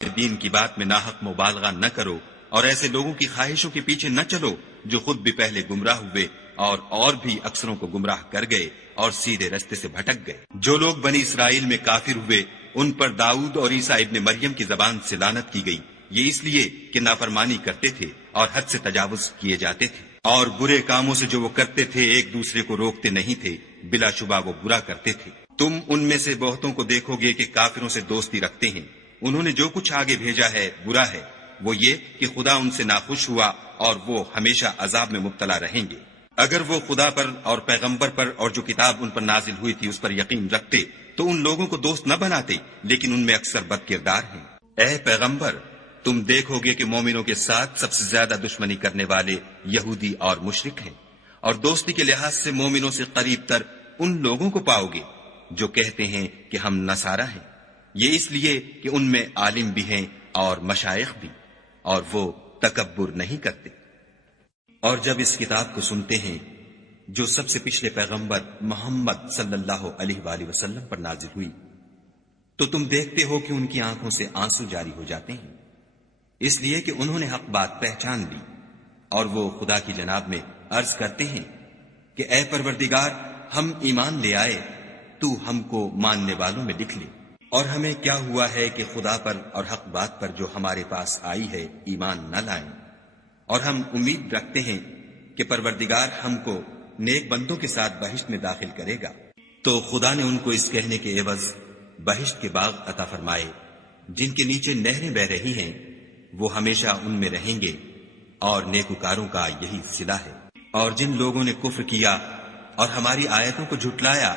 دین کی بات میں ناحق مبالغہ نہ کرو اور ایسے لوگوں کی خواہشوں کے پیچھے نہ چلو جو خود بھی پہلے گمراہ ہوئے اور بھی اکثروں کو گمراہ کر گئے اور سیدھے رستے سے بھٹک گئے۔ جو لوگ بنی اسرائیل میں کافر ہوئے ان پر داؤد اور عیسیٰ ابن مریم کی زبان سے لعنت کی گئی، یہ اس لیے کہ نافرمانی کرتے تھے اور حد سے تجاوز کیے جاتے تھے، اور برے کاموں سے جو وہ کرتے تھے ایک دوسرے کو روکتے نہیں تھے، بلا شبہ وہ برا کرتے تھے۔ تم ان میں سے بہتوں کو دیکھو گے کہ کافروں سے دوستی رکھتے ہیں، انہوں نے جو کچھ آگے بھیجا ہے برا ہے، وہ یہ کہ خدا ان سے ناخوش ہوا اور وہ ہمیشہ عذاب میں مبتلا رہیں گے۔ اگر وہ خدا پر اور پیغمبر پر اور جو کتاب ان پر نازل ہوئی تھی اس پر یقین رکھتے تو ان لوگوں کو دوست نہ بناتے، لیکن ان میں اکثر بد کردار ہیں۔ اے پیغمبر، تم دیکھو گے کہ مومنوں کے ساتھ سب سے زیادہ دشمنی کرنے والے یہودی اور مشرک ہیں، اور دوستی کے لحاظ سے مومنوں سے قریب تر ان لوگوں کو پاؤ گے جو کہتے ہیں کہ ہم نصارہ ہیں، یہ اس لیے کہ ان میں عالم بھی ہیں اور مشائخ بھی، اور وہ تکبر نہیں کرتے۔ اور جب اس کتاب کو سنتے ہیں جو سب سے پچھلے پیغمبر محمد صلی اللہ علیہ وآلہ وسلم پر نازل ہوئی، تو تم دیکھتے ہو کہ ان کی آنکھوں سے آنسو جاری ہو جاتے ہیں، اس لیے کہ انہوں نے حق بات پہچان لی، اور وہ خدا کی جناب میں عرض کرتے ہیں کہ اے پروردگار، ہم ایمان لے آئے، تو ہم کو ماننے والوں میں لکھ لے، اور ہمیں کیا ہوا ہے کہ خدا پر اور حق بات پر جو ہمارے پاس آئی ہے ایمان نہ لائیں، اور ہم امید رکھتے ہیں کہ پروردگار ہم کو نیک بندوں کے ساتھ بہشت میں داخل کرے گا۔ تو خدا نے ان کو اس کہنے کے عوض بہشت کے باغ عطا فرمائے جن کے نیچے نہریں بہ رہی ہیں، وہ ہمیشہ ان میں رہیں گے، اور نیکوکاروں کا یہی صلہ ہے۔ اور جن لوگوں نے کفر کیا اور ہماری آیتوں کو جھٹلایا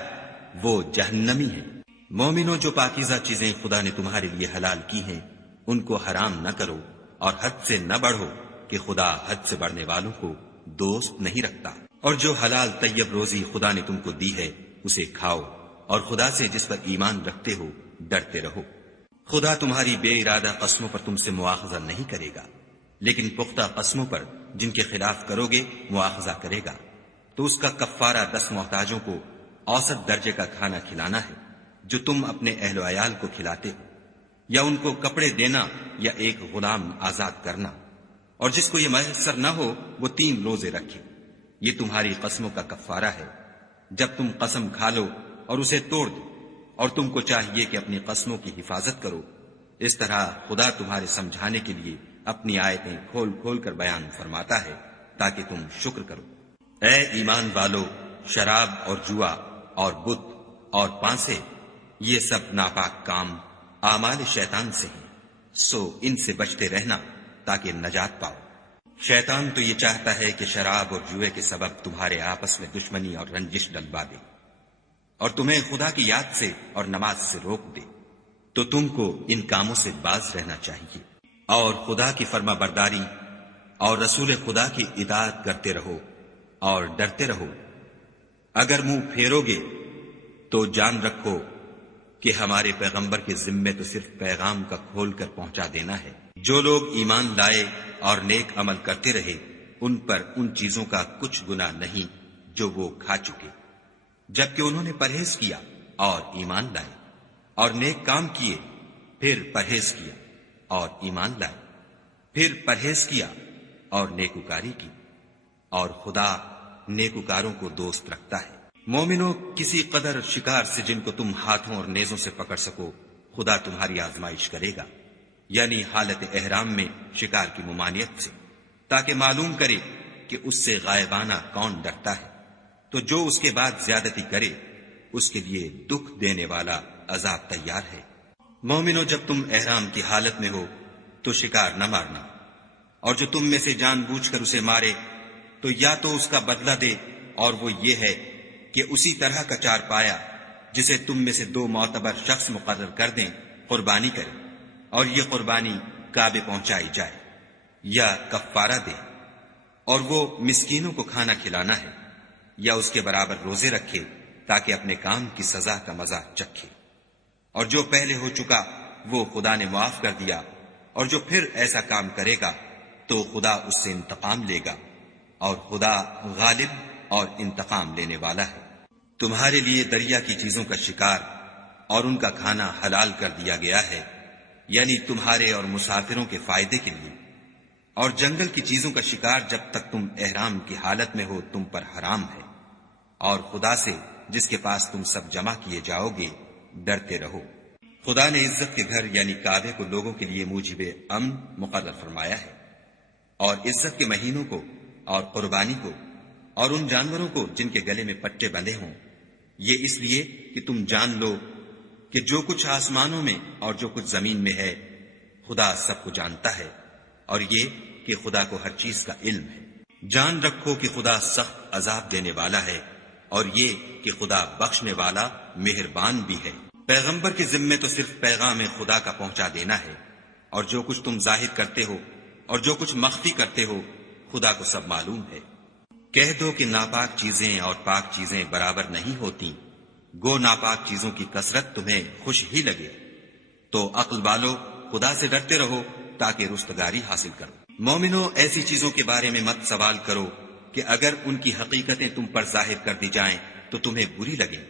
وہ جہنمی ہیں۔ مومنوں، جو پاکیزہ چیزیں خدا نے تمہارے لیے حلال کی ہیں ان کو حرام نہ کرو، اور حد سے نہ بڑھو کہ خدا حد سے بڑھنے والوں کو دوست نہیں رکھتا۔ اور جو حلال طیب روزی خدا نے تم کو دی ہے اسے کھاؤ، اور خدا سے جس پر ایمان رکھتے ہو ڈرتے رہو۔ خدا تمہاری بے ارادہ قسموں پر تم سے مواخذہ نہیں کرے گا، لیکن پختہ قسموں پر جن کے خلاف کرو گے مواخذہ کرے گا، تو اس کا کفارہ 10 محتاجوں کو اوسط درجے کا کھانا کھلانا ہے جو تم اپنے اہل و عیال کو کھلاتے ہو، یا ان کو کپڑے دینا یا ایک غلام آزاد کرنا، اور جس کو یہ میسر نہ ہو وہ 3 روزے رکھے۔ یہ تمہاری قسموں کا کفارہ ہے جب تم قسم کھا لو اور اسے توڑ دو، اور تم کو چاہیے کہ اپنی قسموں کی حفاظت کرو۔ اس طرح خدا تمہارے سمجھانے کے لیے اپنی آیتیں کھول کھول کر بیان فرماتا ہے تاکہ تم شکر کرو۔ اے ایمان والو، شراب اور جوا اور بت اور پانسے، یہ سب ناپاک کام اعمال شیطان سے ہیں، سو ان سے بچتے رہنا تاکہ نجات پاؤ۔ شیطان تو یہ چاہتا ہے کہ شراب اور جوئے کے سبب تمہارے آپس میں دشمنی اور رنجش ڈلوا دے، اور تمہیں خدا کی یاد سے اور نماز سے روک دے، تو تم کو ان کاموں سے باز رہنا چاہیے، اور خدا کی فرما برداری اور رسول خدا کی اطاعت کرتے رہو اور ڈرتے رہو۔ اگر منہ پھیرو گے تو جان رکھو کہ ہمارے پیغمبر کے ذمے تو صرف پیغام کا کھول کر پہنچا دینا ہے۔ جو لوگ ایمان لائے اور نیک عمل کرتے رہے ان پر ان چیزوں کا کچھ گناہ نہیں جو وہ کھا چکے، جبکہ انہوں نے پرہیز کیا اور ایمان لائے، اور نیک کام کیے، پھر پرہیز کیا اور ایمان لائے، پھر پرہیز کیا اور نیکوکاری کی، اور خدا نیکوکاروں کو دوست رکھتا ہے۔ مومنوں، کسی قدر شکار سے جن کو تم ہاتھوں اور نیزوں سے پکڑ سکو خدا تمہاری آزمائش کرے گا، یعنی حالت احرام میں شکار کی ممانعت سے، تاکہ معلوم کرے کہ اس سے غائبانہ کون ڈرتا ہے، تو جو اس کے بعد زیادتی کرے اس کے لیے دکھ دینے والا عذاب تیار ہے۔ مومنو، جب تم احرام کی حالت میں ہو تو شکار نہ مارنا، اور جو تم میں سے جان بوجھ کر اسے مارے تو یا تو اس کا بدلہ دے، اور وہ یہ ہے کہ اسی طرح کا چار پایا جسے تم میں سے 2 معتبر شخص مقرر کر دیں قربانی کرے، اور یہ قربانی کعبے پہنچائی جائے، یا کفارہ دے، اور وہ مسکینوں کو کھانا کھلانا ہے، یا اس کے برابر روزے رکھے تاکہ اپنے کام کی سزا کا مزہ چکھے۔ اور جو پہلے ہو چکا وہ خدا نے معاف کر دیا، اور جو پھر ایسا کام کرے گا تو خدا اس سے انتقام لے گا، اور خدا غالب اور انتقام لینے والا ہے۔ تمہارے لیے دریا کی چیزوں کا شکار اور ان کا کھانا حلال کر دیا گیا ہے، یعنی تمہارے اور مسافروں کے فائدے کے لیے، اور جنگل کی چیزوں کا شکار جب تک تم احرام کی حالت میں ہو تم پر حرام ہے، اور خدا سے جس کے پاس تم سب جمع کیے جاؤ گے ڈرتے رہو۔ خدا نے عزت کے گھر یعنی کعبے کو لوگوں کے لیے موجب امن مقرر فرمایا ہے، اور عزت کے مہینوں کو اور قربانی کو اور ان جانوروں کو جن کے گلے میں پٹے بندھے ہوں، یہ اس لیے کہ تم جان لو کہ جو کچھ آسمانوں میں اور جو کچھ زمین میں ہے خدا سب کو جانتا ہے، اور یہ کہ خدا کو ہر چیز کا علم ہے۔ جان رکھو کہ خدا سخت عذاب دینے والا ہے، اور یہ کہ خدا بخشنے والا مہربان بھی ہے۔ پیغمبر کے ذمے تو صرف پیغام خدا کا پہنچا دینا ہے، اور جو کچھ تم ظاہر کرتے ہو اور جو کچھ مخفی کرتے ہو خدا کو سب معلوم ہے۔ کہہ دو کہ ناپاک چیزیں اور پاک چیزیں برابر نہیں ہوتی، گو ناپاک چیزوں کی کثرت تمہیں خوش ہی لگے، تو عقل والو خدا سے ڈرتے رہو تاکہ رستگاری حاصل کرو۔ مومنو، ایسی چیزوں کے بارے میں مت سوال کرو کہ اگر ان کی حقیقتیں تم پر ظاہر کر دی جائیں تو تمہیں بری لگیں،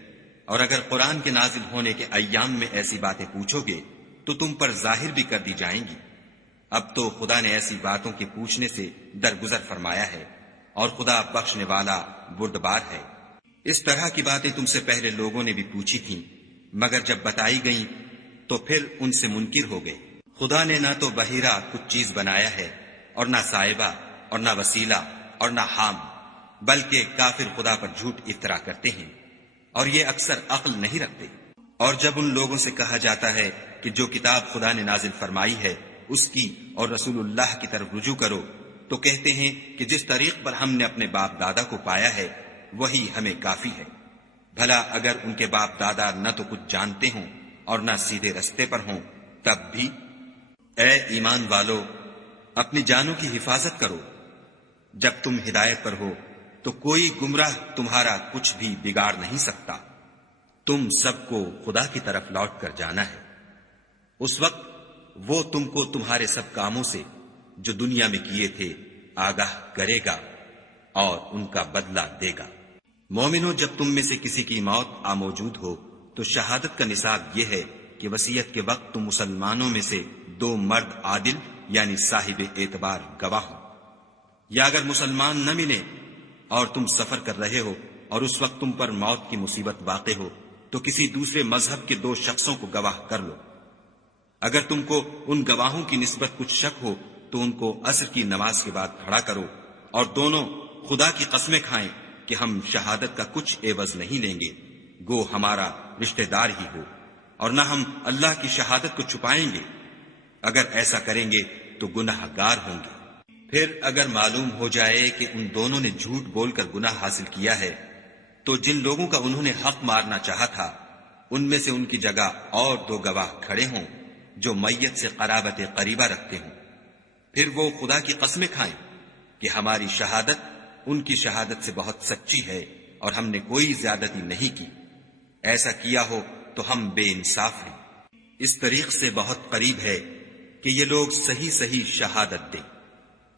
اور اگر قرآن کے نازل ہونے کے ایام میں ایسی باتیں پوچھو گے تو تم پر ظاہر بھی کر دی جائیں گی۔ اب تو خدا نے ایسی باتوں کے پوچھنے سے درگزر فرمایا ہے، اور خدا بخشنے والا بردبار ہے۔ اس طرح کی باتیں تم سے پہلے لوگوں نے بھی پوچھی تھیں، مگر جب بتائی گئیں تو پھر ان سے منکر ہو گئے۔ خدا نے نہ تو بحیرہ کچھ چیز بنایا ہے، اور نہ صاحبہ، اور نہ وسیلہ، اور نہ حام، بلکہ کافر خدا پر جھوٹ افطرا کرتے ہیں، اور یہ اکثر عقل نہیں رکھتے۔ اور جب ان لوگوں سے کہا جاتا ہے کہ جو کتاب خدا نے نازل فرمائی ہے اس کی اور رسول اللہ کی طرف رجوع کرو، تو کہتے ہیں کہ جس طریق پر ہم نے اپنے باپ دادا کو پایا ہے وہی ہمیں کافی ہے۔ بھلا اگر ان کے باپ دادا نہ تو کچھ جانتے ہوں اور نہ سیدھے رستے پر ہوں تب بھی؟ اے ایمان والو، اپنی جانوں کی حفاظت کرو۔ جب تم ہدایت پر ہو تو کوئی گمراہ تمہارا کچھ بھی بگاڑ نہیں سکتا۔ تم سب کو خدا کی طرف لوٹ کر جانا ہے، اس وقت وہ تم کو تمہارے سب کاموں سے جو دنیا میں کیے تھے آگاہ کرے گا اور ان کا بدلہ دے گا۔ مومنو، جب تم میں سے کسی کی موت آ موجود ہو تو شہادت کا نصاب یہ ہے کہ وصیت کے وقت تم مسلمانوں میں سے 2 مرد عادل یعنی صاحب اعتبار گواہ ہو، یا اگر مسلمان نہ ملے اور تم سفر کر رہے ہو اور اس وقت تم پر موت کی مصیبت واقع ہو تو کسی دوسرے مذہب کے 2 شخصوں کو گواہ کر لو۔ اگر تم کو ان گواہوں کی نسبت کچھ شک ہو تو ان کو عصر کی نماز کے بعد کھڑا کرو، اور دونوں خدا کی قسمیں کھائیں کہ ہم شہادت کا کچھ عوض نہیں لیں گے، گو ہمارا رشتہ دار ہی ہو، اور نہ ہم اللہ کی شہادت کو چھپائیں گے۔ اگر ایسا کریں گے تو گناہ گار ہوں گے۔ پھر اگر معلوم ہو جائے کہ ان دونوں نے جھوٹ بول کر گناہ حاصل کیا ہے تو جن لوگوں کا انہوں نے حق مارنا چاہا تھا ان میں سے ان کی جگہ اور 2 گواہ کھڑے ہوں جو میت سے قرابت قریبہ رکھتے ہوں، پھر وہ خدا کی قسمیں کھائیں کہ ہماری شہادت ان کی شہادت سے بہت سچی ہے اور ہم نے کوئی زیادتی نہیں کی۔ ایسا کیا ہو تو ہم بے انصاف ہیں۔ اس طریق سے بہت قریب ہے کہ یہ لوگ صحیح صحیح شہادت دیں،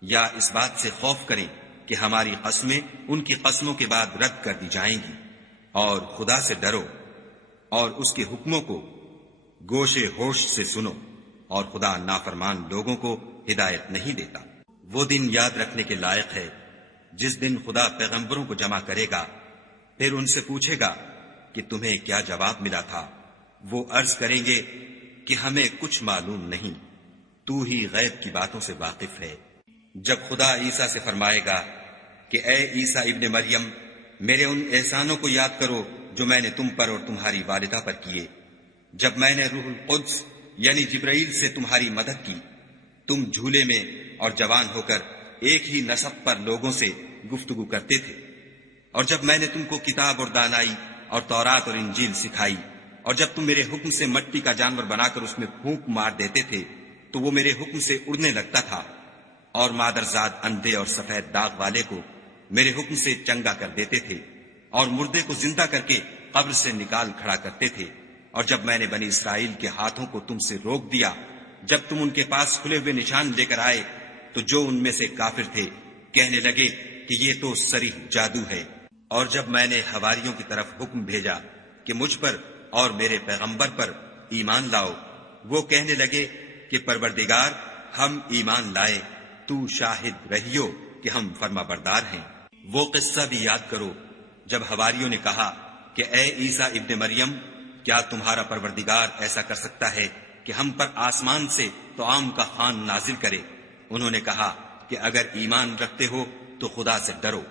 یا اس بات سے خوف کریں کہ ہماری قسمیں ان کی قسموں کے بعد رد کر دی جائیں گی، اور خدا سے ڈرو اور اس کے حکموں کو گوشے ہوش سے سنو، اور خدا نافرمان لوگوں کو ہدایت نہیں دیتا۔ وہ دن یاد رکھنے کے لائق ہے جس دن خدا پیغمبروں کو جمع کرے گا، پھر ان سے پوچھے گا کہ تمہیں کیا جواب ملا تھا۔ وہ عرض کریں گے کہ ہمیں کچھ معلوم نہیں، تو ہی غیب کی باتوں سے واقف ہے۔ جب خدا عیسیٰ سے فرمائے گا کہ اے عیسیٰ ابن مریم، میرے ان احسانوں کو یاد کرو جو میں نے تم پر اور تمہاری والدہ پر کیے، جب میں نے روح القدس یعنی جبرائیل سے تمہاری مدد کی، تم جھولے میں اور جوان ہو کر ایک ہی نسب پر لوگوں سے گفتگو کرتے تھے، اور جب میں نے تم کو کتاب اور دانائی اور تورات اور انجیل سکھائی، اور جب تم میرے حکم سے مٹی کا جانور بنا کر اس میں پھونک مار دیتے تھے تو وہ میرے حکم سے اڑنے لگتا تھا، اور مادرزاد اندھے اور سفید داغ والے کو میرے حکم سے چنگا کر دیتے تھے، اور مردے کو زندہ کر کے قبر سے نکال کھڑا کرتے تھے، اور جب میں نے بنی اسرائیل کے ہاتھوں کو تم سے روک دیا جب تم ان کے پاس کھلے ہوئے نشان لے کر آئے تو جو ان میں سے کافر تھے کہنے لگے کہ یہ تو صریح جادو ہے، اور جب میں نے حواریوں کی طرف حکم بھیجا کہ مجھ پر اور میرے پیغمبر پر ایمان لاؤ، وہ کہنے لگے کہ پروردگار ہم ایمان لائے، تو شاہد رہیو کہ ہم فرما بردار ہیں۔ وہ قصہ بھی یاد کرو جب حواریوں نے کہا کہ اے عیسیٰ ابن مریم، کیا تمہارا پروردگار ایسا کر سکتا ہے کہ ہم پر آسمان سے طعام کا خوان نازل کرے؟ انہوں نے کہا کہ اگر ایمان رکھتے ہو تو خدا سے ڈرو۔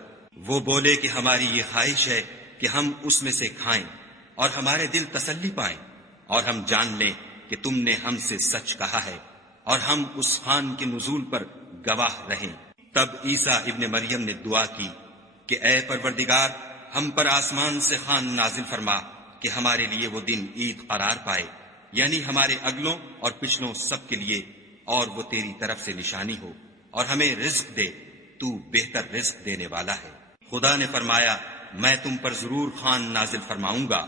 وہ بولے کہ ہماری یہ خواہش ہے کہ ہم اس میں سے کھائیں اور ہمارے دل تسلی پائیں، اور ہم جان لیں کہ تم نے ہم سے سچ کہا ہے، اور ہم اس خوان کے نزول پر گواہ رہیں۔ تب عیسیٰ ابن مریم نے دعا کی کہ اے پروردگار، ہم پر آسمان سے خوان نازل فرما کہ ہمارے لیے وہ دن عید قرار پائے، یعنی ہمارے اگلوں اور پچھلوں سب کے لیے، اور وہ تیری طرف سے نشانی ہو، اور ہمیں رزق دے، تو بہتر رزق دینے والا ہے۔ خدا نے فرمایا میں تم پر ضرور خوان نازل فرماؤں گا،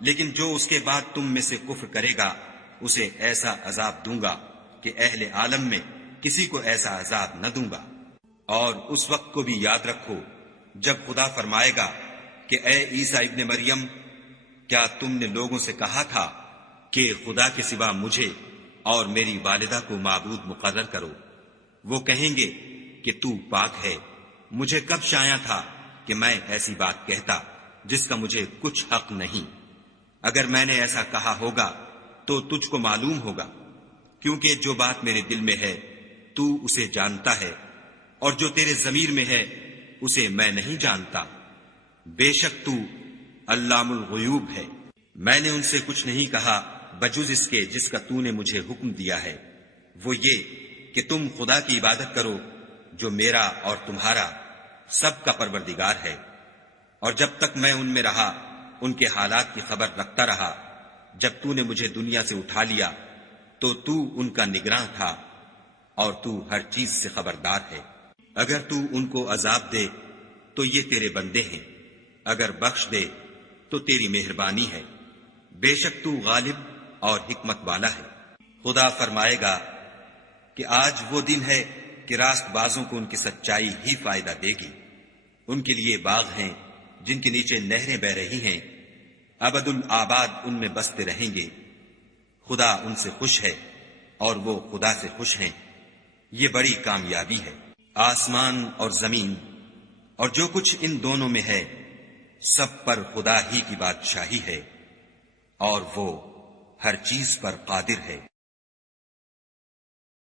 لیکن جو اس کے بعد تم میں سے کفر کرے گا اسے ایسا عذاب دوں گا کہ اہل عالم میں کسی کو ایسا عذاب نہ دوں گا۔ اور اس وقت کو بھی یاد رکھو جب خدا فرمائے گا کہ اے عیسیٰ ابن مریم، کیا تم نے لوگوں سے کہا تھا کہ خدا کے سوا مجھے اور میری والدہ کو معبود مقرر کرو؟ وہ کہیں گے کہ تو پاک ہے، مجھے کب شایع تھا کہ میں ایسی بات کہتا جس کا مجھے کچھ حق نہیں۔ اگر میں نے ایسا کہا ہوگا تو تجھ کو معلوم ہوگا، کیونکہ جو بات میرے دل میں ہے تو اسے جانتا ہے، اور جو تیرے ضمیر میں ہے اسے میں نہیں جانتا۔ بے شک تو علام الغیوب ہے۔ میں نے ان سے کچھ نہیں کہا بجز اس کے جس کا تو نے مجھے حکم دیا ہے، وہ یہ کہ تم خدا کی عبادت کرو جو میرا اور تمہارا سب کا پروردگار ہے، اور جب تک میں ان میں رہا ان کے حالات کی خبر رکھتا رہا۔ جب تو نے مجھے دنیا سے اٹھا لیا تو تو ان کا نگراں تھا، اور تو ہر چیز سے خبردار ہے۔ اگر تو ان کو عذاب دے تو یہ تیرے بندے ہیں، اگر بخش دے تو تیری مہربانی ہے، بے شک تو غالب اور حکمت والا ہے۔ خدا فرمائے گا کہ آج وہ دن ہے کہ راست بازوں کو ان کی سچائی ہی فائدہ دے گی۔ ان کے لیے باغ ہیں جن کے نیچے نہریں بہ رہی ہیں، ابد الآباد ان میں بستے رہیں گے۔ خدا ان سے خوش ہے اور وہ خدا سے خوش ہیں، یہ بڑی کامیابی ہے۔ آسمان اور زمین اور جو کچھ ان دونوں میں ہے سب پر خدا ہی کی بادشاہی ہے، اور وہ ہر چیز پر قادر ہے۔